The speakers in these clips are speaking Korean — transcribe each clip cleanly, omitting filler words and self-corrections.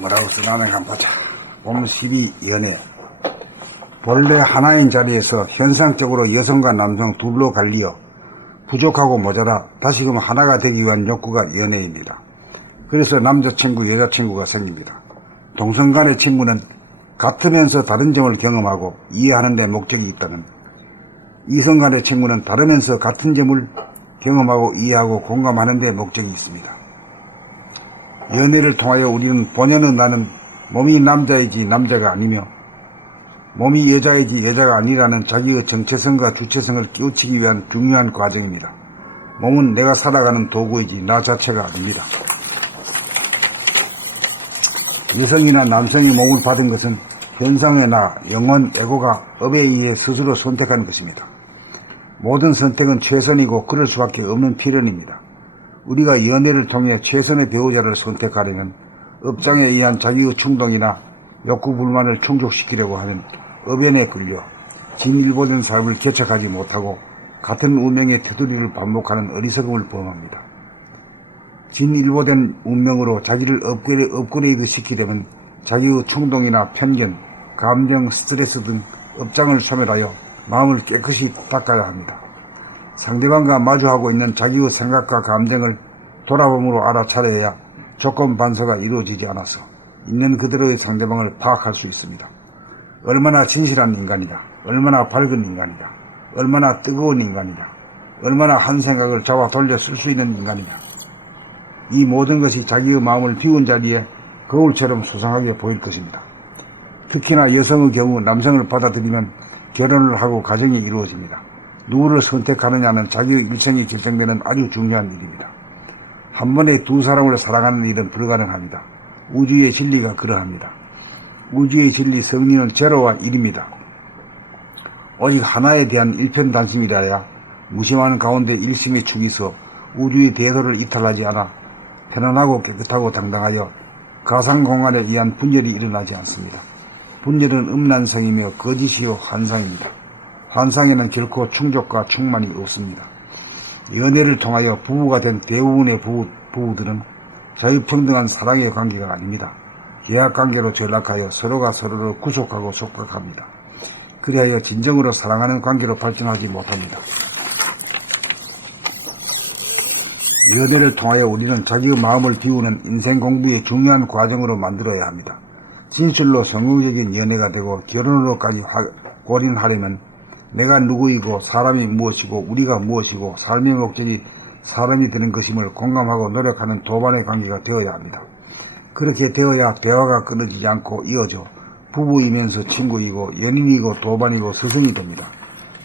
뭐라고 쓰나는 한번 보자. 봄 12 연애. 본래 하나인 자리에서 현상적으로 여성과 남성 둘로 갈리어 부족하고 모자라 다시금 하나가 되기 위한 욕구가 연애입니다. 그래서 남자친구, 여자친구가 생깁니다. 동성 간의 친구는 같으면서 다른 점을 경험하고 이해하는 데 목적이 있다면, 이성 간의 친구는 다르면서 같은 점을 경험하고 이해하고 공감하는 데 목적이 있습니다. 연애를 통하여 우리는 본연의 나는 몸이 남자이지 남자가 아니며 몸이 여자이지 여자가 아니라는 자기의 정체성과 주체성을 깨우치기 위한 중요한 과정입니다. 몸은 내가 살아가는 도구이지 나 자체가 아닙니다. 여성이나 남성이 몸을 받은 것은 현상의 나, 영혼, 에고가 업에 의해 스스로 선택하는 것입니다. 모든 선택은 최선이고 그럴 수밖에 없는 필연입니다. 우리가 연애를 통해 최선의 배우자를 선택하려면 업장에 의한 자기의 충동이나 욕구 불만을 충족시키려고 하면 업연에 끌려 진일보된 삶을 개척하지 못하고 같은 운명의 테두리를 반복하는 어리석음을 범합니다. 진일보된 운명으로 자기를 업그레이드 시키려면 자기의 충동이나 편견, 감정, 스트레스 등 업장을 소멸하여 마음을 깨끗이 닦아야 합니다. 상대방과 마주하고 있는 자기의 생각과 감정을 돌아봄으로 알아차려야 조건 반서가 이루어지지 않아서 있는 그대로의 상대방을 파악할 수 있습니다. 얼마나 진실한 인간이다, 얼마나 밝은 인간이다, 얼마나 뜨거운 인간이다, 얼마나 한 생각을 잡아 돌려 쓸 수 있는 인간이다. 이 모든 것이 자기의 마음을 비운 자리에 거울처럼 수상하게 보일 것입니다. 특히나 여성의 경우 남성을 받아들이면 결혼을 하고 가정이 이루어집니다. 누구를 선택하느냐는 자기의 일생이 결정되는 아주 중요한 일입니다. 한 번에 두 사람을 사랑하는 일은 불가능합니다. 우주의 진리가 그러합니다. 우주의 진리 성리는 제로와 1입니다. 오직 하나에 대한 일편단심이라야 무심한 가운데 일심의 축이 서 우주의 대도를 이탈하지 않아 편안하고 깨끗하고 당당하여 가상공간에 의한 분열이 일어나지 않습니다. 분열은 음란성이며 거짓이요 환상입니다. 환상에는 결코 충족과 충만이 없습니다. 연애를 통하여 부부가 된 대부분의 부부들은 자유평등한 사랑의 관계가 아닙니다. 계약관계로 전락하여 서로가 서로를 구속하고 속박합니다. 그리하여 진정으로 사랑하는 관계로 발전하지 못합니다. 연애를 통하여 우리는 자기의 마음을 비우는 인생 공부의 중요한 과정으로 만들어야 합니다. 진실로 성공적인 연애가 되고 결혼으로까지 골인하려면 내가 누구이고 사람이 무엇이고 우리가 무엇이고 삶의 목적이 사람이 되는 것임을 공감하고 노력하는 도반의 관계가 되어야 합니다. 그렇게 되어야 대화가 끊어지지 않고 이어져 부부이면서 친구이고 연인이고 도반이고 스승이 됩니다.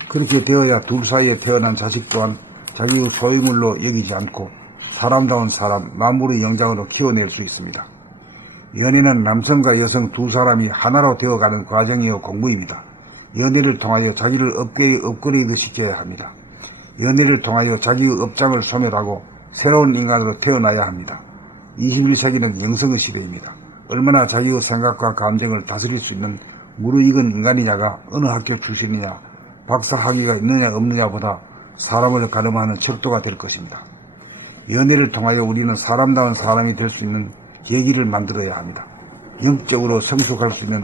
그렇게 되어야 둘 사이에 태어난 자식 또한 자기의 소유물로 여기지 않고 사람다운 사람, 만물의 영장으로 키워낼 수 있습니다. 연애는 남성과 여성 두 사람이 하나로 되어가는 과정이요 공부입니다. 연애를 통하여 자기를 업그레이드 시켜야 합니다. 연애를 통하여 자기의 업장을 소멸하고 새로운 인간으로 태어나야 합니다. 21세기는 영성의 시대입니다. 얼마나 자기의 생각과 감정을 다스릴 수 있는 무르익은 인간이냐가 어느 학교 출신이냐, 박사 학위가 있느냐 없느냐보다 사람을 가늠하는 척도가 될 것입니다. 연애를 통하여 우리는 사람다운 사람이 될 수 있는 계기를 만들어야 합니다. 영적으로 성숙할 수 있는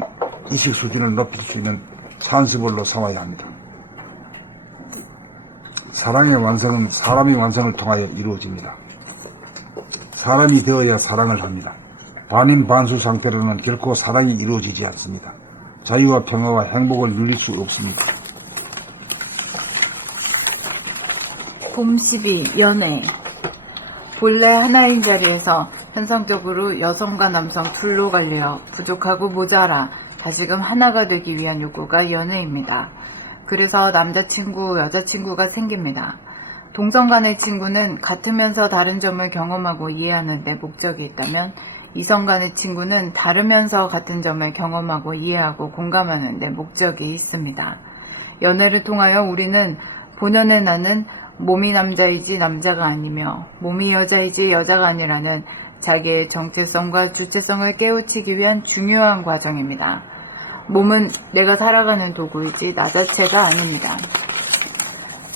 이식 수준을 높일 수 있는 찬스볼로 삼아야 합니다. 사랑의 완성은 사람의 완성을 통하여 이루어집니다. 사람이 되어야 사랑을 합니다. 반인 반수 상태로는 결코 사랑이 이루어지지 않습니다. 자유와 평화와 행복을 누릴 수 없습니다. 봄 12 연애. 본래 하나인 자리에서 현상적으로 여성과 남성 둘로 갈려 부족하고 모자라 다시금 하나가 되기 위한 욕구가 연애입니다. 그래서 남자친구, 여자친구가 생깁니다. 동성 간의 친구는 같으면서 다른 점을 경험하고 이해하는 데 목적이 있다면 이성 간의 친구는 다르면서 같은 점을 경험하고 이해하고 공감하는 데 목적이 있습니다. 연애를 통하여 우리는 본연의 나는 몸이 남자이지 남자가 아니며 몸이 여자이지 여자가 아니라는 자기의 정체성과 주체성을 깨우치기 위한 중요한 과정입니다. 몸은 내가 살아가는 도구이지 나 자체가 아닙니다.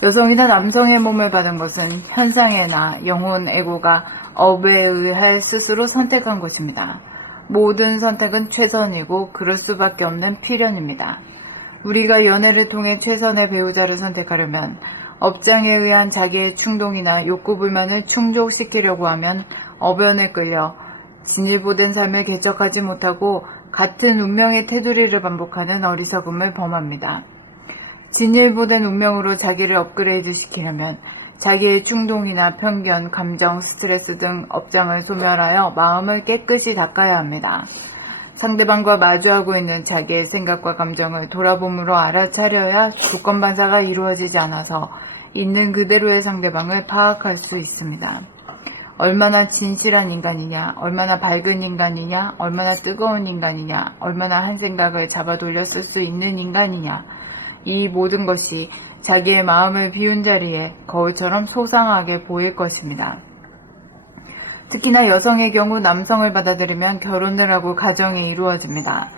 여성이나 남성의 몸을 받은 것은 현상의 나, 영혼, 에고가 업에 의해 스스로 선택한 것입니다. 모든 선택은 최선이고 그럴 수밖에 없는 필연입니다. 우리가 연애를 통해 최선의 배우자를 선택하려면 업장에 의한 자기의 충동이나 욕구 불만을 충족시키려고 하면 어변에 끌려 진일보된 삶을 개척하지 못하고 같은 운명의 테두리를 반복하는 어리석음을 범합니다. 진일보된 운명으로 자기를 업그레이드 시키려면 자기의 충동이나 편견, 감정, 스트레스 등 업장을 소멸하여 마음을 깨끗이 닦아야 합니다. 상대방과 마주하고 있는 자기의 생각과 감정을 돌아봄으로 알아차려야 조건반사가 이루어지지 않아서 있는 그대로의 상대방을 파악할 수 있습니다. 얼마나 진실한 인간이냐, 얼마나 밝은 인간이냐, 얼마나 뜨거운 인간이냐, 얼마나 한 생각을 잡아 돌렸을 수 있는 인간이냐, 이 모든 것이 자기의 마음을 비운 자리에 거울처럼 소상하게 보일 것입니다. 특히나 여성의 경우 남성을 받아들이면 결혼을 하고 가정이 이루어집니다.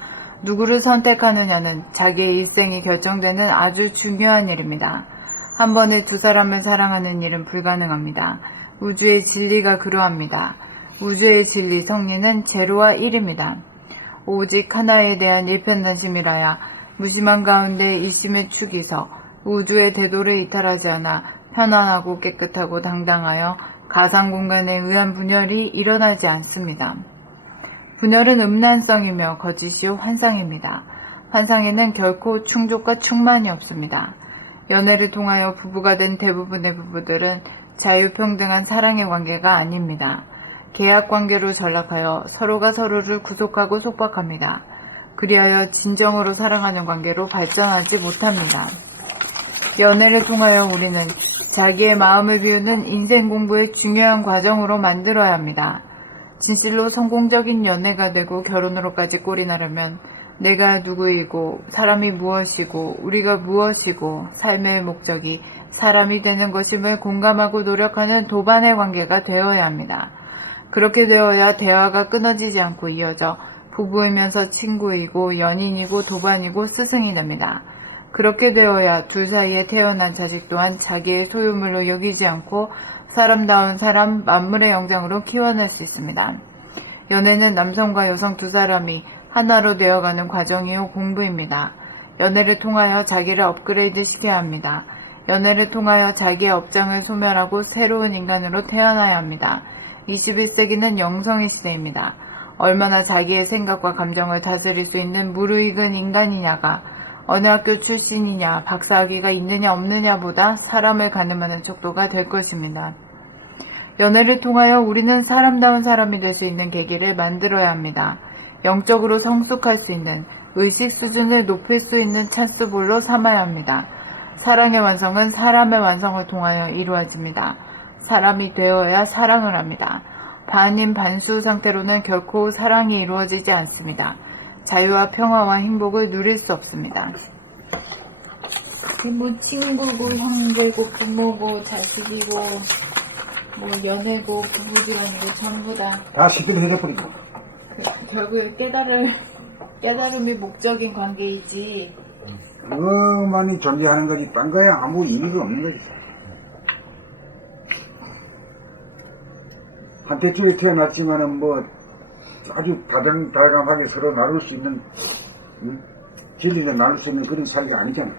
누구를 선택하느냐는 자기의 일생이 결정되는 아주 중요한 일입니다. 한 번에 두 사람을 사랑하는 일은 불가능합니다. 우주의 진리가 그러합니다. 우주의 진리 성리는 제로와 1입니다. 오직 하나에 대한 일편단심이라야 무심한 가운데 이심의 축이 서 우주의 대도를 이탈하지 않아 편안하고 깨끗하고 당당하여 가상공간에 의한 분열이 일어나지 않습니다. 분열은 음란성이며 거짓이요 환상입니다. 환상에는 결코 충족과 충만이 없습니다. 연애를 통하여 부부가 된 대부분의 부부들은 자유평등한 사랑의 관계가 아닙니다. 계약관계로 전락하여 서로가 서로를 구속하고 속박합니다. 그리하여 진정으로 사랑하는 관계로 발전하지 못합니다. 연애를 통하여 우리는 자기의 마음을 비우는 인생 공부의 중요한 과정으로 만들어야 합니다. 진실로 성공적인 연애가 되고 결혼으로까지 꼴이 나려면 내가 누구이고 사람이 무엇이고 우리가 무엇이고 삶의 목적이 사람이 되는 것임을 공감하고 노력하는 도반의 관계가 되어야 합니다. 그렇게 되어야 대화가 끊어지지 않고 이어져 부부이면서 친구이고 연인이고 도반이고 스승이 됩니다. 그렇게 되어야 둘 사이에 태어난 자식 또한 자기의 소유물로 여기지 않고 사람다운 사람, 만물의 영장으로 키워낼 수 있습니다. 연애는 남성과 여성 두 사람이 하나로 되어가는 과정이요 공부입니다. 연애를 통하여 자기를 업그레이드 시켜야 합니다. 연애를 통하여 자기의 업장을 소멸하고 새로운 인간으로 태어나야 합니다. 21세기는 영성의 시대입니다. 얼마나 자기의 생각과 감정을 다스릴 수 있는 무르익은 인간이냐가 어느 학교 출신이냐, 박사학위가 있느냐 없느냐보다 사람을 가늠하는 척도가 될 것입니다. 연애를 통하여 우리는 사람다운 사람이 될 수 있는 계기를 만들어야 합니다. 영적으로 성숙할 수 있는, 의식 수준을 높일 수 있는 찬스볼로 삼아야 합니다. 사랑의 완성은 사람의 완성을 통하여 이루어집니다. 사람이 되어야 사랑을 합니다. 반인 반수 상태로는 결코 사랑이 이루어지지 않습니다. 자유와 평화와 행복을 누릴 수 없습니다. 뭐 친구고 형제고 부모고 자식이고 뭐 연애고 부부지간이고 전부 다 시비를 해줘버리고. 결국에 깨달음이 목적인 관계이지. 그것만이 존재하는 거지 딴 거야 아무 의미가 없는 거지. 한때쯤에 태어났지만은 뭐 아주 다정다감하게 서로 나눌 수 있는 진리를 나눌 수 있는 그런 사이가 아니잖아.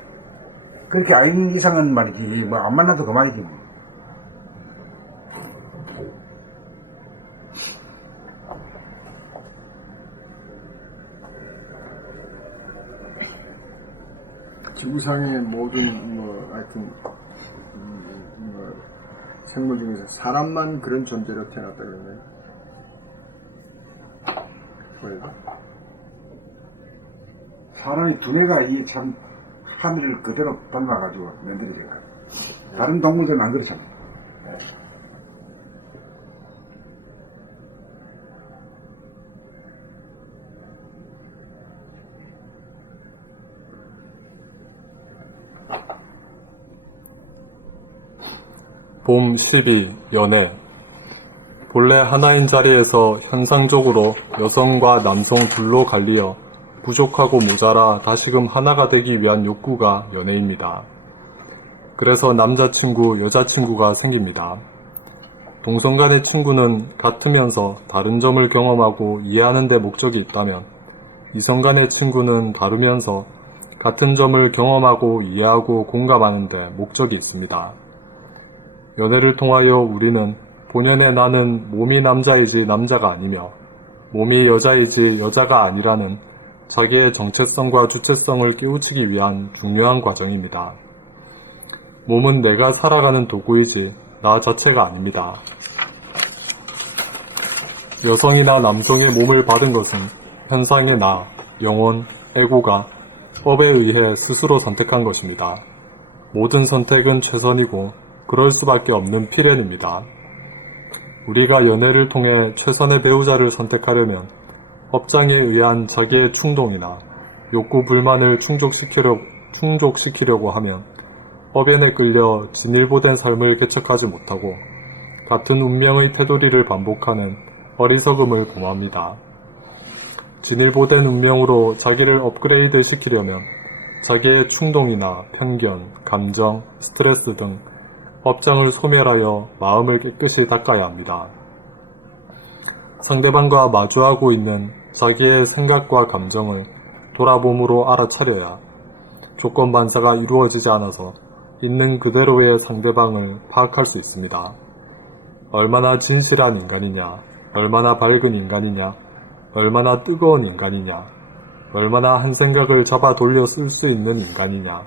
그렇게 아닌 이상은 말이지 뭐 안 만나도 그만이지 뭐. 지구상의 모든 하여튼 생물 중에서 사람만 그런 존재로 태어났다 그러네. 왜? 사람이 두뇌가 이 참 하늘을 그대로 닮아가지고 만들어져요. 다른 동물들은 안 그렇잖아. 봄 12. 연애. 본래 하나인 자리에서 현상적으로 여성과 남성 둘로 갈리어 부족하고 모자라 다시금 하나가 되기 위한 욕구가 연애입니다. 그래서 남자친구, 여자친구가 생깁니다. 동성 간의 친구는 같으면서 다른 점을 경험하고 이해하는 데 목적이 있다면 이성 간의 친구는 다르면서 같은 점을 경험하고 이해하고 공감하는 데 목적이 있습니다. 연애를 통하여 우리는 본연의 나는 몸이 남자이지 남자가 아니며 몸이 여자이지 여자가 아니라는 자기의 정체성과 주체성을 깨우치기 위한 중요한 과정입니다. 몸은 내가 살아가는 도구이지 나 자체가 아닙니다. 여성이나 남성의 몸을 받은 것은 현상의 나, 영혼, 에고가 법에 의해 스스로 선택한 것입니다. 모든 선택은 최선이고 그럴 수밖에 없는 필연입니다. 우리가 연애를 통해 최선의 배우자를 선택하려면 업장에 의한 자기의 충동이나 욕구 불만을 충족시키려고 하면 법연에 끌려 진일보된 삶을 개척하지 못하고 같은 운명의 태도리를 반복하는 어리석음을 범합니다. 진일보된 운명으로 자기를 업그레이드 시키려면 자기의 충동이나 편견, 감정, 스트레스 등 업장을 소멸하여 마음을 깨끗이 닦아야 합니다. 상대방과 마주하고 있는 자기의 생각과 감정을 돌아봄으로 알아차려야 조건 반사가 이루어지지 않아서 있는 그대로의 상대방을 파악할 수 있습니다. 얼마나 진실한 인간이냐, 얼마나 밝은 인간이냐, 얼마나 뜨거운 인간이냐, 얼마나 한 생각을 잡아 돌려 쓸 수 있는 인간이냐.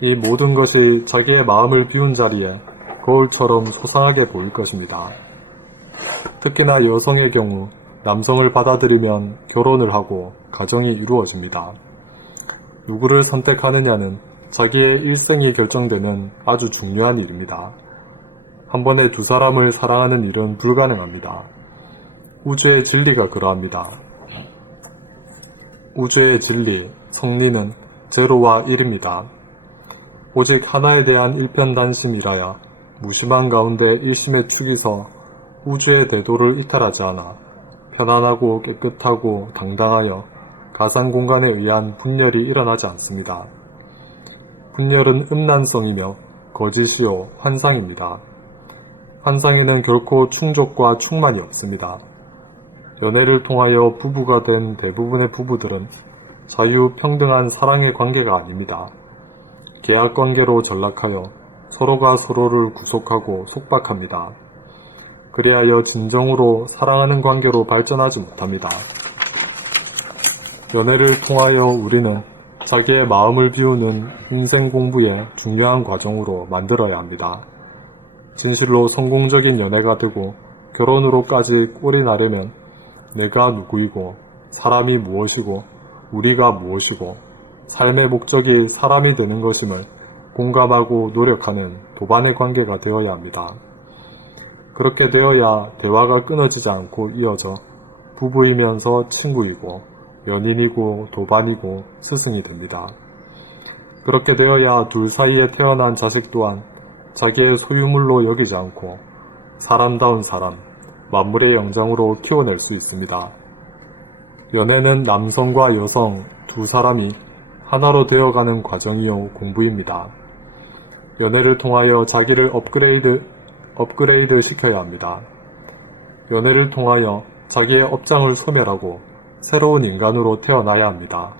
이 모든 것이 자기의 마음을 비운 자리에 거울처럼 소상하게 보일 것입니다. 특히나 여성의 경우 남성을 받아들이면 결혼을 하고 가정이 이루어집니다. 누구를 선택하느냐는 자기의 일생이 결정되는 아주 중요한 일입니다. 한 번에 두 사람을 사랑하는 일은 불가능합니다. 우주의 진리가 그러합니다. 우주의 진리, 성리는 제로와 1입니다. 오직 하나에 대한 일편단심이라야 무심한 가운데 일심의 축이 서 우주의 대도를 이탈하지 않아 편안하고 깨끗하고 당당하여 가상공간에 의한 분열이 일어나지 않습니다. 분열은 음란성이며 거짓이요 환상입니다. 환상에는 결코 충족과 충만이 없습니다. 연애를 통하여 부부가 된 대부분의 부부들은 자유평등한 사랑의 관계가 아닙니다. 계약관계로 전락하여 서로가 서로를 구속하고 속박합니다. 그리하여 진정으로 사랑하는 관계로 발전하지 못합니다. 연애를 통하여 우리는 자기의 마음을 비우는 인생 공부의 중요한 과정으로 만들어야 합니다. 진실로 성공적인 연애가 되고 결혼으로까지 꼴이 나려면 내가 누구이고 사람이 무엇이고 우리가 무엇이고 삶의 목적이 사람이 되는 것임을 공감하고 노력하는 도반의 관계가 되어야 합니다. 그렇게 되어야 대화가 끊어지지 않고 이어져 부부이면서 친구이고 연인이고 도반이고 스승이 됩니다. 그렇게 되어야 둘 사이에 태어난 자식 또한 자기의 소유물로 여기지 않고 사람다운 사람, 만물의 영장으로 키워낼 수 있습니다. 연애는 남성과 여성 두 사람이 하나로 되어가는 과정이요 공부입니다. 연애를 통하여 자기를 업그레이드 시켜야 합니다. 연애를 통하여 자기의 업장을 소멸하고 새로운 인간으로 태어나야 합니다.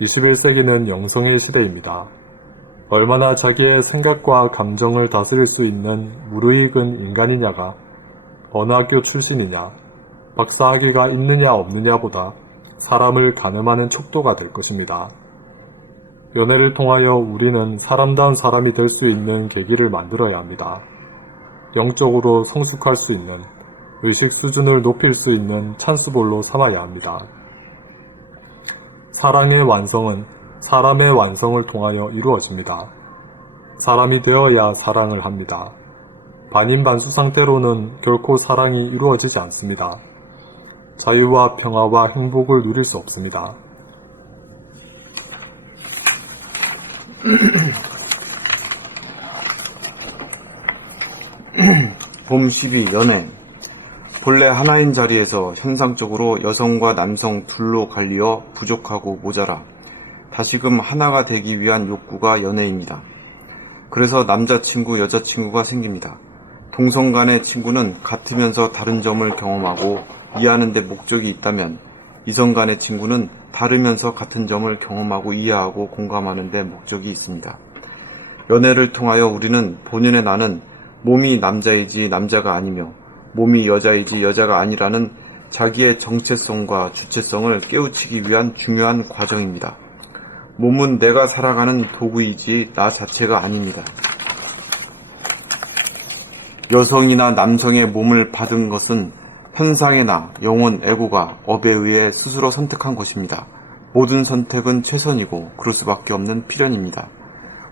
21세기는 영성의 시대입니다. 얼마나 자기의 생각과 감정을 다스릴 수 있는 무르익은 인간이냐가 어느 학교 출신이냐, 박사학위가 있느냐 없느냐보다 사람을 가늠하는 척도가 될 것입니다. 연애를 통하여 우리는 사람다운 사람이 될 수 있는 계기를 만들어야 합니다. 영적으로 성숙할 수 있는, 의식 수준을 높일 수 있는 찬스볼로 삼아야 합니다. 사랑의 완성은 사람의 완성을 통하여 이루어집니다. 사람이 되어야 사랑을 합니다. 반인반수 상태로는 결코 사랑이 이루어지지 않습니다. 자유와 평화와 행복을 누릴 수 없습니다. 봄 12 연애. 본래 하나인 자리에서 현상적으로 여성과 남성 둘로 갈리어 부족하고 모자라 다시금 하나가 되기 위한 욕구가 연애입니다. 그래서 남자친구, 여자친구가 생깁니다. 동성 간의 친구는 같으면서 다른 점을 경험하고 이해하는 데 목적이 있다면 이성 간의 친구는 다르면서 같은 점을 경험하고 이해하고 공감하는 데 목적이 있습니다. 연애를 통하여 우리는 본연의 나는 몸이 남자이지 남자가 아니며 몸이 여자이지 여자가 아니라는 자기의 정체성과 주체성을 깨우치기 위한 중요한 과정입니다. 몸은 내가 살아가는 도구이지 나 자체가 아닙니다. 여성이나 남성의 몸을 받은 것은 현상의 나, 영혼, 에고가 업에 의해 스스로 선택한 것입니다. 모든 선택은 최선이고 그럴 수밖에 없는 필연입니다.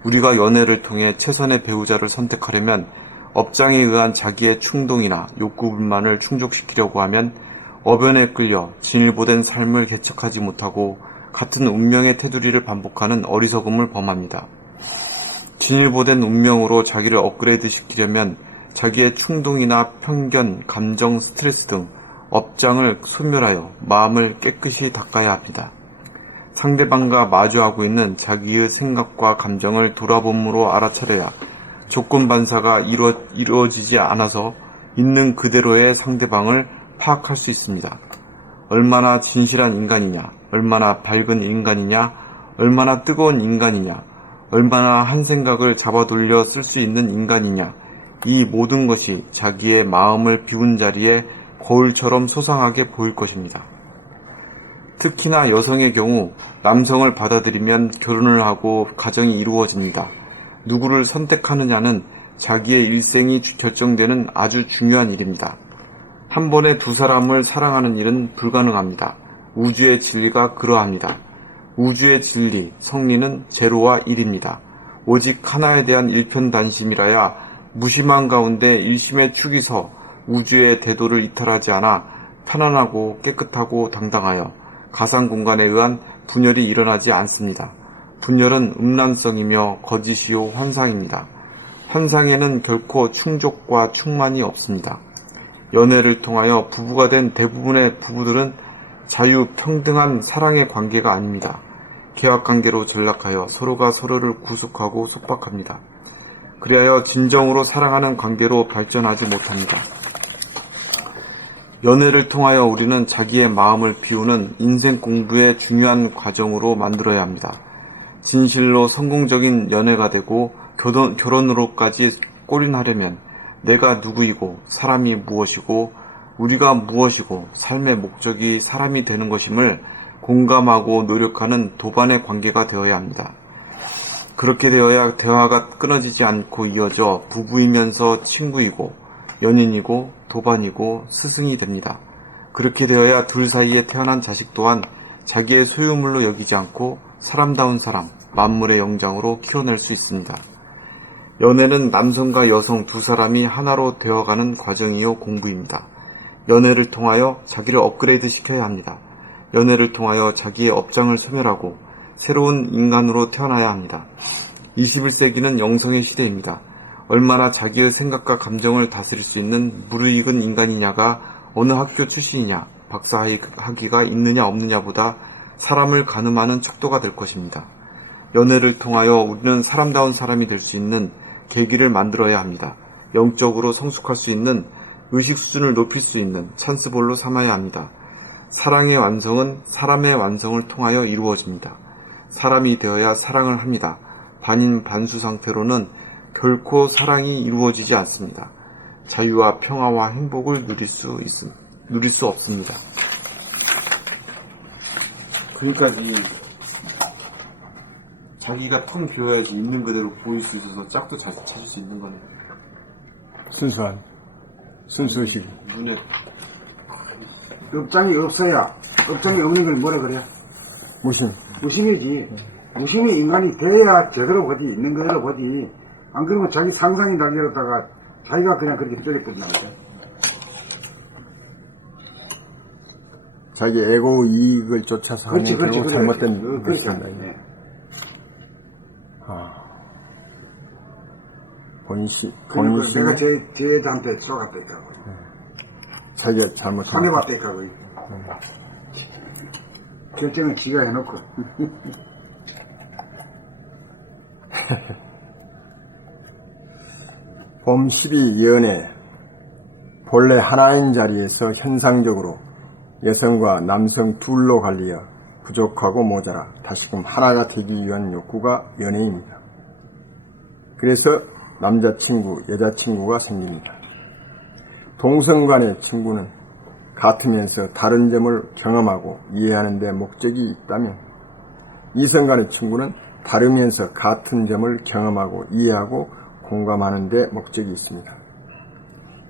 우리가 연애를 통해 최선의 배우자를 선택하려면 업장에 의한 자기의 충동이나 욕구불만을 충족시키려고 하면 어변에 끌려 진일보된 삶을 개척하지 못하고 같은 운명의 테두리를 반복하는 어리석음을 범합니다. 진일보된 운명으로 자기를 업그레이드 시키려면 자기의 충동이나 편견, 감정, 스트레스 등 업장을 소멸하여 마음을 깨끗이 닦아야 합니다. 상대방과 마주하고 있는 자기의 생각과 감정을 돌아봄으로 알아차려야 조건 반사가 이루어지지 않아서 있는 그대로의 상대방을 파악할 수 있습니다. 얼마나 진실한 인간이냐, 얼마나 밝은 인간이냐, 얼마나 뜨거운 인간이냐, 얼마나 한 생각을 잡아돌려 쓸 수 있는 인간이냐, 이 모든 것이 자기의 마음을 비운 자리에 거울처럼 소상하게 보일 것입니다. 특히나 여성의 경우 남성을 받아들이면 결혼을 하고 가정이 이루어집니다. 누구를 선택하느냐는 자기의 일생이 결정되는 아주 중요한 일입니다. 한 번에 두 사람을 사랑하는 일은 불가능합니다. 우주의 진리가 그러합니다. 우주의 진리, 성리는 제로와 일입니다. 오직 하나에 대한 일편단심이라야 무심한 가운데 일심의 축이 서 우주의 대도를 이탈하지 않아 편안하고 깨끗하고 당당하여 가상 공간에 의한 분열이 일어나지 않습니다. 분열은 음란성이며 거짓이요 환상입니다. 환상에는 결코 충족과 충만이 없습니다. 연애를 통하여 부부가 된 대부분의 부부들은 자유평등한 사랑의 관계가 아닙니다. 계약관계로 전락하여 서로가 서로를 구속하고 속박합니다. 그리하여 진정으로 사랑하는 관계로 발전하지 못합니다. 연애를 통하여 우리는 자기의 마음을 비우는 인생 공부의 중요한 과정으로 만들어야 합니다. 진실로 성공적인 연애가 되고 결혼으로까지 골인하려면 내가 누구이고 사람이 무엇이고 우리가 무엇이고 삶의 목적이 사람이 되는 것임을 공감하고 노력하는 도반의 관계가 되어야 합니다. 그렇게 되어야 대화가 끊어지지 않고 이어져 부부이면서 친구이고 연인이고 도반이고 스승이 됩니다. 그렇게 되어야 둘 사이에 태어난 자식 또한 자기의 소유물로 여기지 않고 사람다운 사람, 만물의 영장으로 키워낼 수 있습니다. 연애는 남성과 여성 두 사람이 하나로 되어가는 과정이요 공부입니다. 연애를 통하여 자기를 업그레이드 시켜야 합니다. 연애를 통하여 자기의 업장을 소멸하고 새로운 인간으로 태어나야 합니다. 21세기는 영성의 시대입니다. 얼마나 자기의 생각과 감정을 다스릴 수 있는 무르익은 인간이냐가 어느 학교 출신이냐, 박사 학위가 있느냐 없느냐보다 사람을 가늠하는 척도가 될 것입니다. 연애를 통하여 우리는 사람다운 사람이 될 수 있는 계기를 만들어야 합니다. 영적으로 성숙할 수 있는 의식 수준을 높일 수 있는 찬스볼로 삼아야 합니다. 사랑의 완성은 사람의 완성을 통하여 이루어집니다. 사람이 되어야 사랑을 합니다. 반인 반수 상태로는 결코 사랑이 이루어지지 않습니다. 자유와 평화와 행복을 누릴 수 없습니다. 그러니까 자기가 텅 비어야지 있는 그대로 보일 수 있어서 짝도 찾을 수 있는 거네. 순수의식. 눈에 업장이 없어야, 업장이 없는 걸 뭐라 그래요? 무심이지. 무심히 인간이 돼야 제대로 보지, 있는 그대로 보지. 안 그러면 자기 상상이 날려다가 자기가 그냥 그렇게 때려버린다 거죠. 자기 에고 이익을 쫓아서 하는 결국 잘못된 그러니까. 것입니다. 네. 본인이 내가 제 여자한테 쏘갔다 있다고. 자기가 잘못한 상해봤다 있다고. 결정은 지가 해놓고. 봄 12 연애 본래 하나인 자리에서 현상적으로 여성과 남성 둘로 갈리어 부족하고 모자라 다시금 하나가 되기 위한 욕구가 연애입니다. 그래서 남자친구, 여자친구가 생깁니다. 동성 간의 친구는 같으면서 다른 점을 경험하고 이해하는 데 목적이 있다면 이성 간의 친구는 다르면서 같은 점을 경험하고 이해하고 공감하는 데 목적이 있습니다.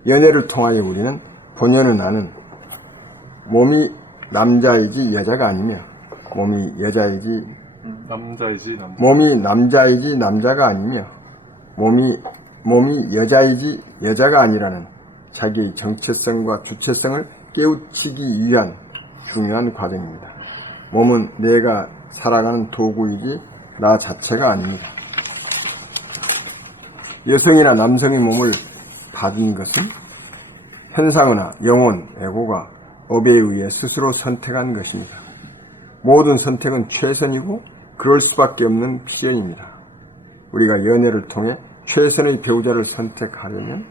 연애를 통하여 우리는 본연의 나는 몸이 남자이지 여자가 아니며 몸이 여자이지 몸이 남자이지 남자가 아니며 몸이 여자이지 여자가 아니라는 자기의 정체성과 주체성을 깨우치기 위한 중요한 과정입니다. 몸은 내가 살아가는 도구이지 나 자체가 아닙니다. 여성이나 남성의 몸을 받은 것은 현상이나 영혼, 에고가 업에 의해 스스로 선택한 것입니다. 모든 선택은 최선이고 그럴 수밖에 없는 필연입니다. 우리가 연애를 통해 최선의 배우자를 선택하려면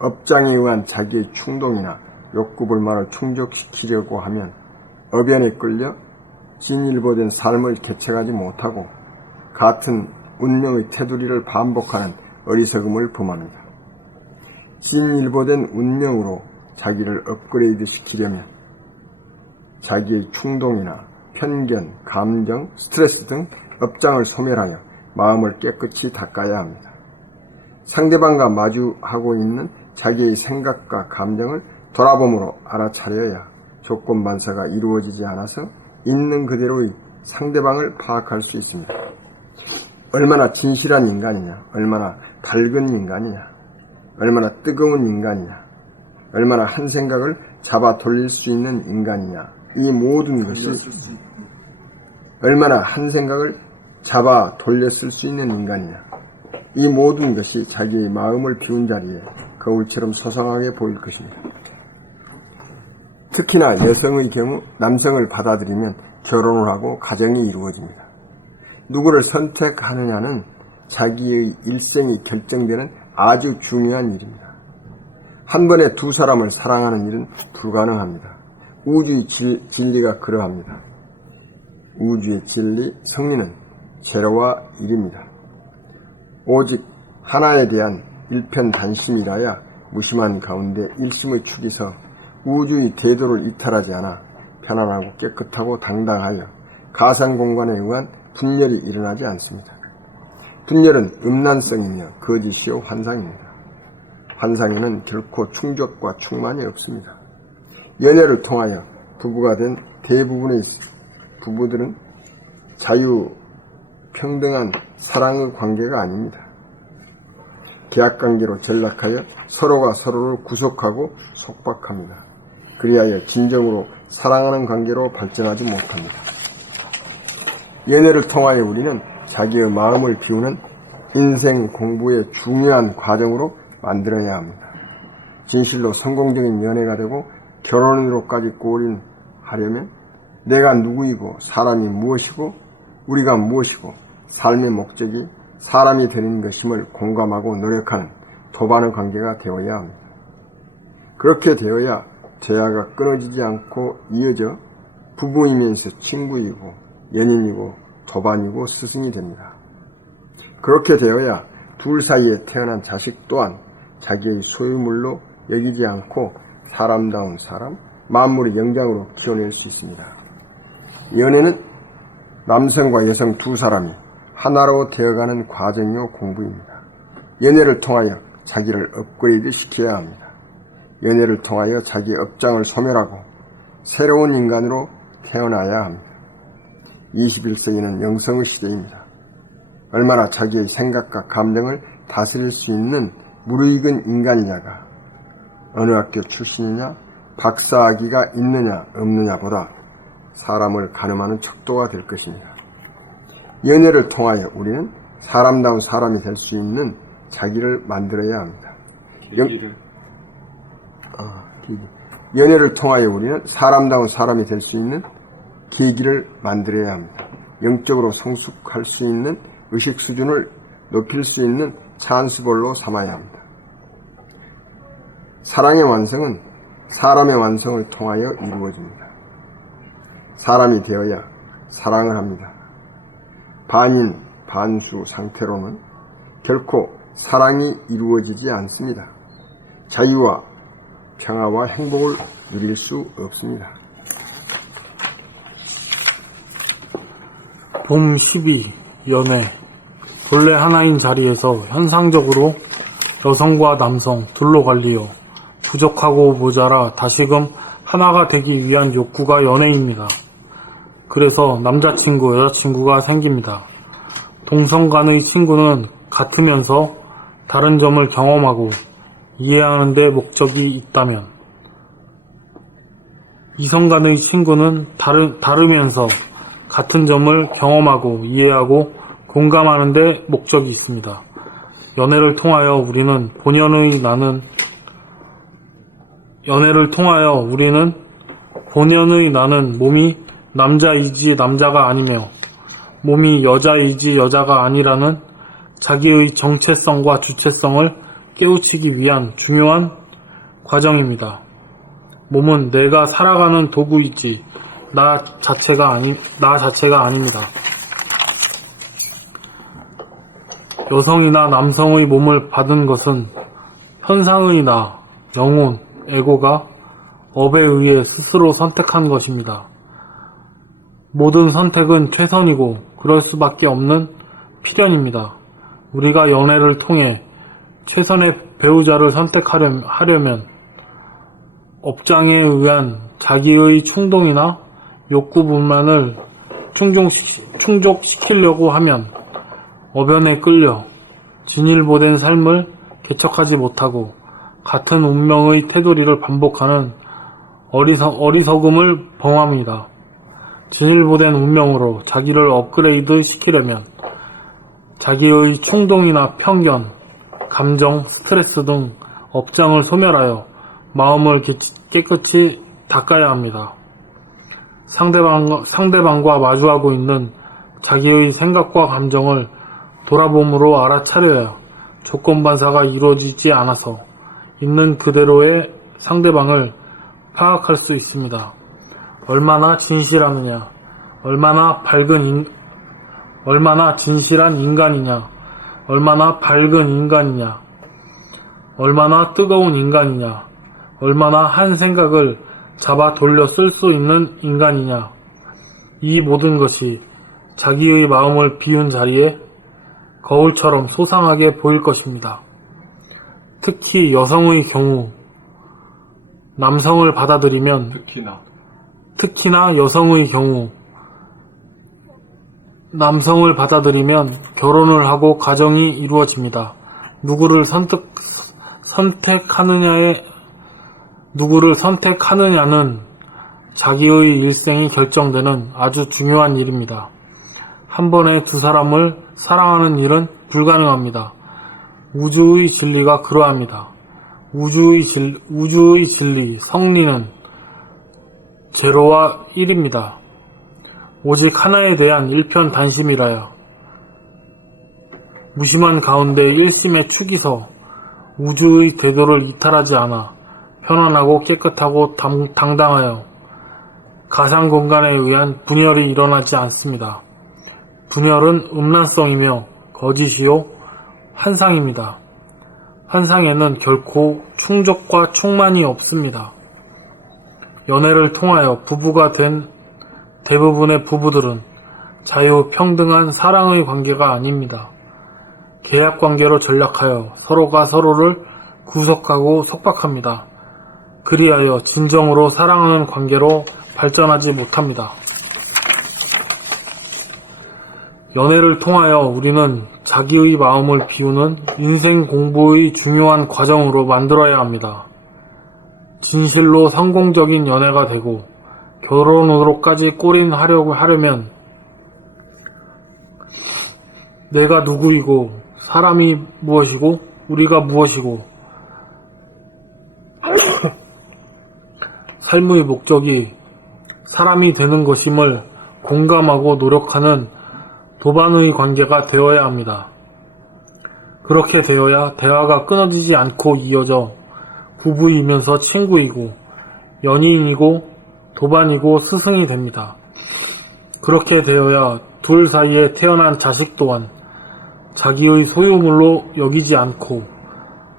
업장에 의한 자기의 충동이나 욕구불만을 충족시키려고 하면 업연에 끌려 진일보된 삶을 개척하지 못하고 같은 운명의 테두리를 반복하는 어리석음을 범합니다. 진일보된 운명으로 자기를 업그레이드 시키려면 자기의 충동이나 편견, 감정, 스트레스 등 업장을 소멸하여 마음을 깨끗이 닦아야 합니다. 상대방과 마주하고 있는 자기의 생각과 감정을 돌아봄으로 알아차려야 조건반사가 이루어지지 않아서 있는 그대로의 상대방을 파악할 수 있습니다. 얼마나 진실한 인간이냐, 얼마나 밝은 인간이냐, 얼마나 뜨거운 인간이냐, 얼마나 한 생각을 잡아 돌릴 수 있는 인간이냐, 이 모든 것이 얼마나 한 생각을 잡아 돌렸을 수 있는 인간이냐, 이 모든 것이 자기의 마음을 비운 자리에 거울처럼 소상하게 보일 것입니다. 특히나 여성의 경우 남성을 받아들이면 결혼을 하고 가정이 이루어집니다. 누구를 선택하느냐는 자기의 일생이 결정되는 아주 중요한 일입니다. 한 번에 두 사람을 사랑하는 일은 불가능합니다. 우주의 진리가 그러합니다. 우주의 진리, 성리는 제로와 일입니다. 오직 하나에 대한 일편단심이라야 무심한 가운데 일심의 축이 서 우주의 대도를 이탈하지 않아 편안하고 깨끗하고 당당하여 가상공간에 의한 분열이 일어나지 않습니다. 분열은 음란성이며 거짓이요 환상입니다. 환상에는 결코 충족과 충만이 없습니다. 연애를 통하여 부부가 된 대부분의 부부들은 자유평등한 사랑의 관계가 아닙니다. 계약관계로 전락하여 서로가 서로를 구속하고 속박합니다. 그리하여 진정으로 사랑하는 관계로 발전하지 못합니다. 연애를 통하여 우리는 자기의 마음을 비우는 인생 공부의 중요한 과정으로 만들어야 합니다. 진실로 성공적인 연애가 되고 결혼으로까지 꼬린하려면 내가 누구이고 사람이 무엇이고 우리가 무엇이고 삶의 목적이 사람이 되는 것임을 공감하고 노력하는 도반의 관계가 되어야 합니다. 그렇게 되어야 대화가 끊어지지 않고 이어져 부부이면서 친구이고 연인이고 도반이고 스승이 됩니다. 그렇게 되어야 둘 사이에 태어난 자식 또한 자기의 소유물로 여기지 않고 사람다운 사람, 만물의 영장으로 키워낼 수 있습니다. 연애는 남성과 여성 두 사람이 하나로 되어가는 과정이요 공부입니다. 연애를 통하여 자기를 업그레이드 시켜야 합니다. 연애를 통하여 자기의 업장을 소멸하고 새로운 인간으로 태어나야 합니다. 21세기는 영성의 시대입니다. 얼마나 자기의 생각과 감정을 다스릴 수 있는 무르익은 인간이냐가 어느 학교 출신이냐 박사학위가 있느냐 없느냐보다 사람을 가늠하는 척도가 될 것입니다. 연애를 통하여 우리는 사람다운 사람이 될 수 있는 자기를 만들어야 합니다. 연애를 통하여 우리는 사람다운 사람이 될 수 있는 계기를 만들어야 합니다. 영적으로 성숙할 수 있는 의식 수준을 높일 수 있는 찬스볼로 삼아야 합니다. 사랑의 완성은 사람의 완성을 통하여 이루어집니다. 사람이 되어야 사랑을 합니다. 반인, 반수 상태로는 결코 사랑이 이루어지지 않습니다. 자유와 평화와 행복을 누릴 수 없습니다. 봄 12. 연애. 본래 하나인 자리에서 현상적으로 여성과 남성 둘로 갈리어 부족하고 모자라 다시금 하나가 되기 위한 욕구가 연애입니다. 그래서 남자친구, 여자친구가 생깁니다. 동성 간의 친구는 같으면서 다른 점을 경험하고 이해하는 데 목적이 있다면, 이성 간의 친구는 다르면서 같은 점을 경험하고 이해하고 공감하는 데 목적이 있습니다. 연애를 통하여 우리는 본연의 나는 몸이 남자이지 남자가 아니며 몸이 여자이지 여자가 아니라는 자기의 정체성과 주체성을 깨우치기 위한 중요한 과정입니다. 몸은 내가 살아가는 도구이지 나 자체가 아닙니다. 여성이나 남성의 몸을 받은 것은 현상의 나, 영혼, 에고가 업에 의해 스스로 선택한 것입니다. 모든 선택은 최선이고 그럴 수밖에 없는 필연입니다. 우리가 연애를 통해 최선의 배우자를 선택하려면 업장에 의한 자기의 충동이나 욕구분만을 충족시키려고 하면 어변에 끌려 진일보된 삶을 개척하지 못하고 같은 운명의 테두리를 반복하는 어리석음을 범합니다. 진일보된 운명으로 자기를 업그레이드 시키려면 자기의 충동이나 편견, 감정, 스트레스 등 업장을 소멸하여 마음을 깨끗이 닦아야 합니다. 상대방과 마주하고 있는 자기의 생각과 감정을 돌아봄으로 알아차려야 조건반사가 이루어지지 않아서 있는 그대로의 상대방을 파악할 수 있습니다. 얼마나 진실하느냐, 얼마나 진실한 인간이냐, 얼마나 밝은 인간이냐, 얼마나 뜨거운 인간이냐, 얼마나 한 생각을 잡아 돌려 쓸 수 있는 인간이냐, 이 모든 것이 자기의 마음을 비운 자리에 거울처럼 소상하게 보일 것입니다. 특히 여성의 경우 남성을 받아들이면 특히나 여성의 경우 남성을 받아들이면 결혼을 하고 가정이 이루어집니다. 누구를 선택하느냐는 자기의 일생이 결정되는 아주 중요한 일입니다. 한 번에 두 사람을 사랑하는 일은 불가능합니다. 우주의 진리가 그러합니다. 우주의 진리, 성리는 제로와 1입니다. 오직 하나에 대한 일편단심이라야. 무심한 가운데 일심의 축이 서 우주의 대도를 이탈하지 않아 편안하고 깨끗하고 당당하여 가상공간에 의한 분열이 일어나지 않습니다. 분열은 음란성이며 거짓이요 환상입니다. 환상에는 결코 충족과 충만이 없습니다. 연애를 통하여 부부가 된 대부분의 부부들은 자유평등한 사랑의 관계가 아닙니다. 계약관계로 전락하여 서로가 서로를 구속하고 속박합니다. 그리하여 진정으로 사랑하는 관계로 발전하지 못합니다. 연애를 통하여 우리는 자기의 마음을 비우는 인생 공부의 중요한 과정으로 만들어야 합니다. 진실로 성공적인 연애가 되고 결혼으로까지 꼬린하려면 내가 누구이고 사람이 무엇이고 우리가 무엇이고 삶의 목적이 사람이 되는 것임을 공감하고 노력하는 도반의 관계가 되어야 합니다. 그렇게 되어야 대화가 끊어지지 않고 이어져 부부이면서 친구이고 연인이고 도반이고 스승이 됩니다. 그렇게 되어야 둘 사이에 태어난 자식 또한 자기의 소유물로 여기지 않고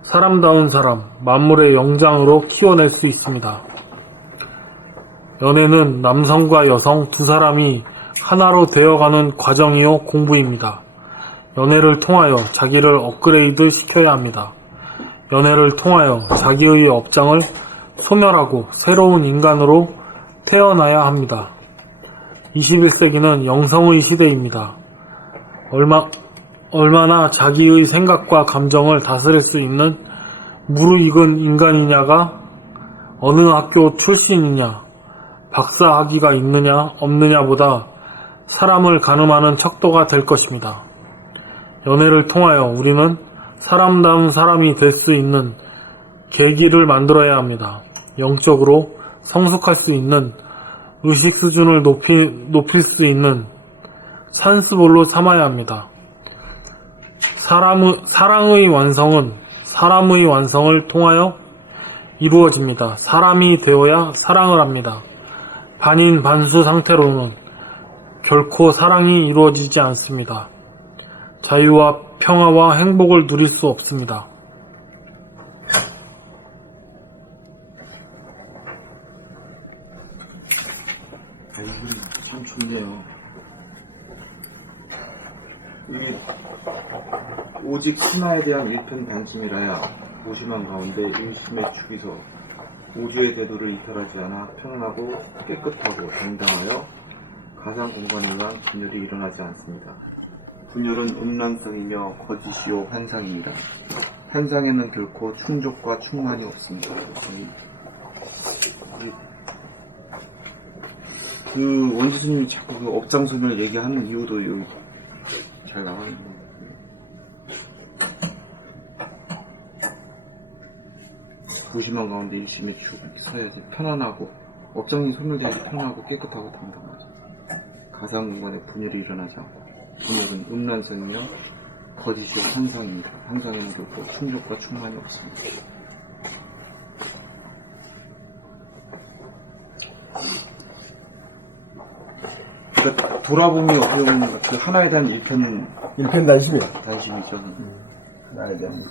사람다운 사람, 만물의 영장으로 키워낼 수 있습니다. 연애는 남성과 여성 두 사람이 하나로 되어가는 과정이요 공부입니다. 연애를 통하여 자기를 업그레이드 시켜야 합니다. 연애를 통하여 자기의 업장을 소멸하고 새로운 인간으로 태어나야 합니다. 21세기는 영성의 시대입니다. 얼마나 자기의 생각과 감정을 다스릴 수 있는 무르익은 인간이냐가 어느 학교 출신이냐, 박사 학위가 있느냐 없느냐보다 사람을 가늠하는 척도가 될 것입니다. 연애를 통하여 우리는 사람다운 사람이 될 수 있는 계기를 만들어야 합니다. 영적으로 성숙할 수 있는 의식 수준을 높일 수 있는 산수볼로 삼아야 합니다. 사랑의 완성은 사람의 완성을 통하여 이루어집니다. 사람이 되어야 사랑을 합니다. 반인 반수 상태로는 결코 사랑이 이루어지지 않습니다. 자유와 평화와 행복을 누릴 수 없습니다. 이분이 참 좋네요. 이 오직 신화에 대한 일편단심이라야 무심한 가운데 인심에 죽이서 우주의 대도를 이탈하지 않아 편안하고 깨끗하고 당당하여 가상 공간에 의한 분열이 일어나지 않습니다. 분열은 음란성이며 거짓이요 환상입니다. 환상에는 결코 충족과 충만이 없습니다. 그 원지수님이 자꾸 그 업장소멸 얘기하는 이유도 여기 잘 나와 있는 거. 무심한 가운데 일심에 서야지 편안하고 업장이 소멸되어야지 편안하고 깨끗하고 당당하죠. 가상 공간에 분열이 일어나지 않고 분열은 음란성이며 거짓이요 환상입니다. 환상에는 결코 충족과 충만이 없습니다. 그러니까 돌아보면 어떻게 보면 그 하나에 대한 일편단심이야. 단심이죠. 하나에 대한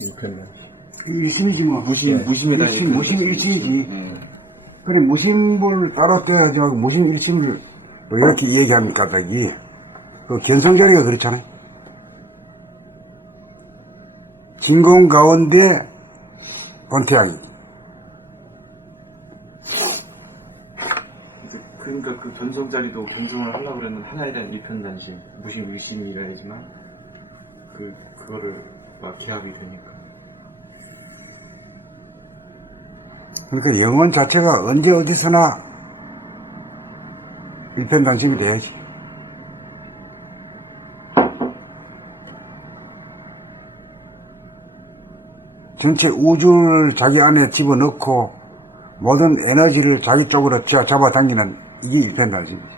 일편단심. 일심이지 뭐. 무심에 대한 무심 일심이지. 네. 그래 무심을 따로 떼야지 말고 무심 일심을 뭐 이렇게 얘기합니까 갑자기. 그 견성자리가 그렇잖아요. 진공 가운데 본태양이. 그러니까 그 견성자리도 견성을 하려고 그랬는데 하나에 대한 일편단심, 무심 일심이라 하지만 그거를 막 계합이 되니까. 그러니까 영혼 자체가 언제 어디서나 일편단심이 돼야지. 전체 우주를 자기 안에 집어넣고 모든 에너지를 자기 쪽으로 잡아당기는 이게 일편단심이지.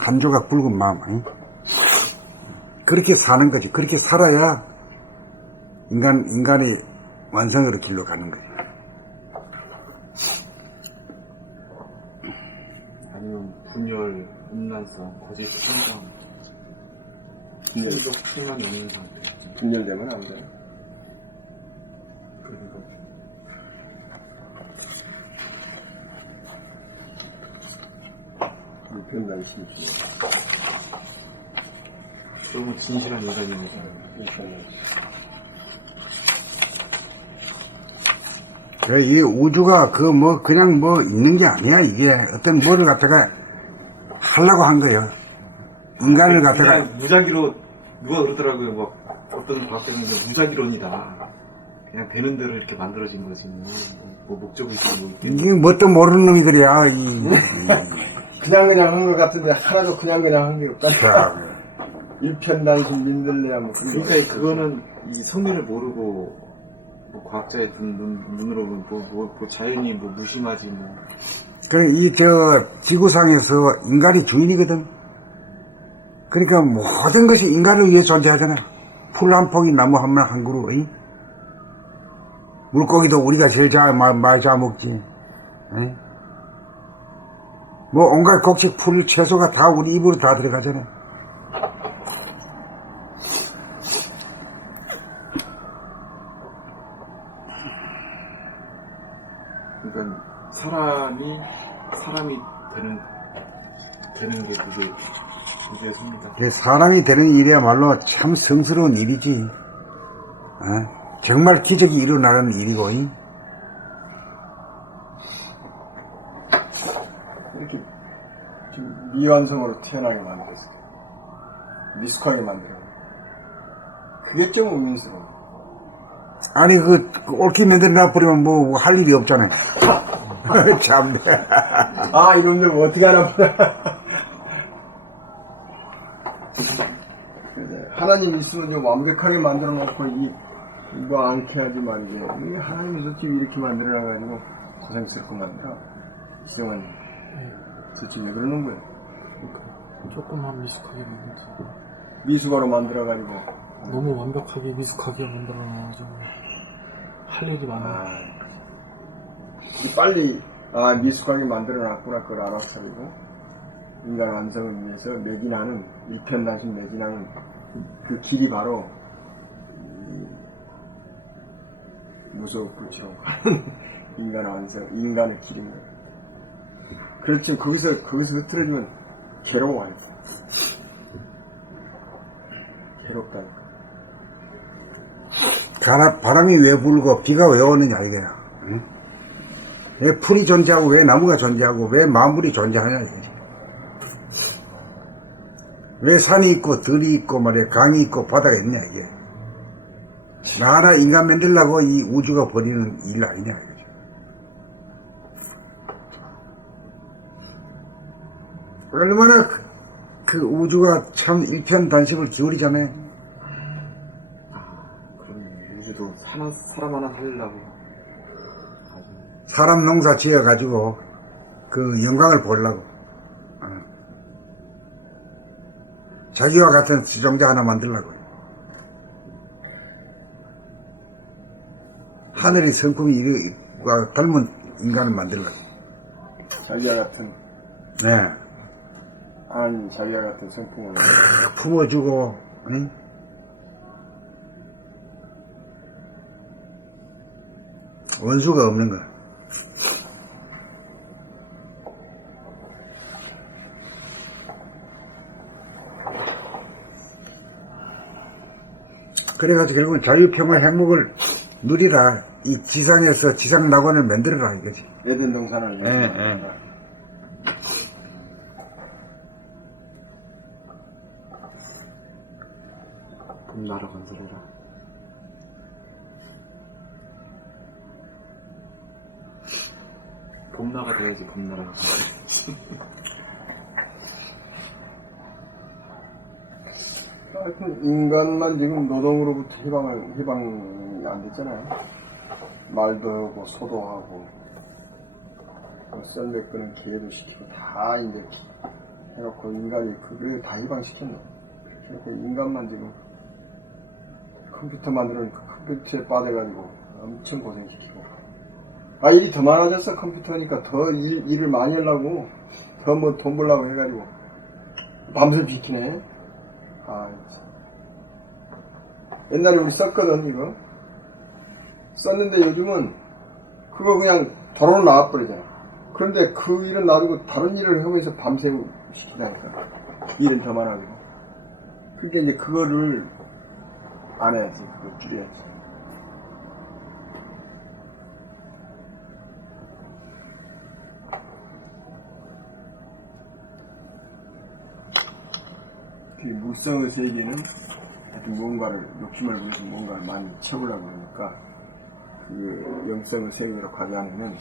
한 조각 붉은 마음. 응? 그렇게 사는 거지. 그렇게 살아야 인간이 완성으로 길로 가는 거지. 아니면 분열, 음란성, 거짓, 환상, 충족, 충만이 없는 상태. 분열되면 안 돼. 그리고 일편단심이지. 그러면 진실한 인간이잖아요. 그래, 이 우주가 그냥 있는 게 아니야. 이게 어떤 뭐를 갖다가 하려고 한 거예요. 인간을 갖다가. 그냥 무작위로 누가 그러더라고요. 막 어떤 과학자님도 무작위론이다. 그냥 되는 대로 이렇게 만들어진 거지. 뭐 목적이 있고 뭐 있겠지. 이게 뭣도 모르는 놈이들이야. 그냥 한 것 같은데 하나도 그냥 한 게 없다. 자, 일편단심 민들레야 뭐. 그러니까 그거는 이 성미를 모르고 뭐 과학자의 눈으로 뭐 자연이 뭐 무심하지 뭐. 그래, 지구상에서 인간이 주인이거든. 그러니까 모든 것이 인간을 위해 존재하잖아. 풀 한 포기, 나무 한 그루, 물고기도 우리가 제일 많이 잡먹지. 에? 뭐 온갖 곡식, 풀, 채소가 다 우리 입으로 다 들어가잖아요. 그러니까 사람이 되는 게 무죄의 수입니다. 사람이 되는 일이야말로 참 성스러운 일이지. 어? 정말 기적이 일어나는 일이고. 이렇게 좀 미완성으로 태어나게 만들었어. 미숙하게 만들어. 그게 좀 의문스러워. 아니 옳게 만들어 놔버리면 뭐 할 일이 없잖아요. 참. 아, 이놈들 뭐 어떻게 하나 보다. 하나님 있으면 좀 완벽하게 만들어 놓고 이거 않게 하지 말이지. 이게 하나님이 솔직히 이렇게 만들어 놔가지고 고생스럽고 만들어. 지정은 솔직히 왜 그러는 거야? 조금만 미숙하게 만들지. 미숙아로 만들어가지고. 너무 완벽하게 미숙하게 만들어놔가지고 할 일이 많아. 빨리 미숙하게 만들어놨구나 그걸 알아차리고 인간 완성을 위해서 매진하는 일편단심 매진하는 그 길이 바로 무서워 불치고 가는 인간 완성, 인간의 길입니다. 그렇지 거기서 흐트러지면 괴로워요. 괴롭다니까. 바람이 왜 불고 비가 왜 오느냐 이게요. 왜 풀이 존재하고 왜 나무가 존재하고 왜 만물이 존재하냐 이거지. 왜 산이 있고 들이 있고 말이야 강이 있고 바다가 있냐 이게. 나라 인간 만들려고 이 우주가 벌이는 일 아니냐 이거지. 얼마나 그 우주가 참 일편단심을 기울이잖아요. 그럼 우주도 사람 하나 살리려고 사람 농사 지어가지고 그 영광을 보려고 자기와 같은 지정자 하나 만들려고 하늘의 성품이 이와 닮은 인간을 만들려고. 자기와 같은 네. 하나님 자기와 같은 성품을 품어주고 응? 원수가 없는 거야. 그래가지고 결국은 자유평화 행복을 누리라. 이 지상에서 지상낙원을 만들어라 이거지. 에덴 동산을 봄나라 건설해라. 봄나가 돼야지 봄나라 건설해야지. 하여튼 인간만 지금 노동으로부터 해방이 안 됐잖아요. 말도 하고 소도 하고 썰매 끄는 기회도 시키고 다 이제 해놓고 인간이 그걸 다 해방시켰네. 그러니까 인간만 지금 컴퓨터 만들어니까 컴퓨터에 빠져가지고 엄청 고생시키고 일이 더 많아졌어. 컴퓨터니까 더 일을 많이 하려고 더 뭐 돈 벌려고 해가지고 밤새 지키네. 옛날에 우리 썼거든 이거 썼는데 요즘은 그거 그냥 도로로 나와버리잖아. 그런데 그 일은 놔두고 다른 일을 하면서 밤새고 시키다니까. 일은 더 많아지고. 그러니까 이제 그거를 안 해야지. 그거 줄여야지. 그 물성의 세계는 하여튼 뭔가를 욕심을 부려서 뭔가를 많이 채우려고 그러니까 그 영성의 세계로 가지 않으면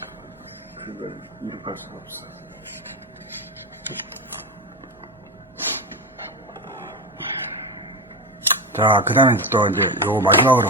그걸 이룩할 수가 없어. 자, 그 다음에 또 이제 요거 마지막으로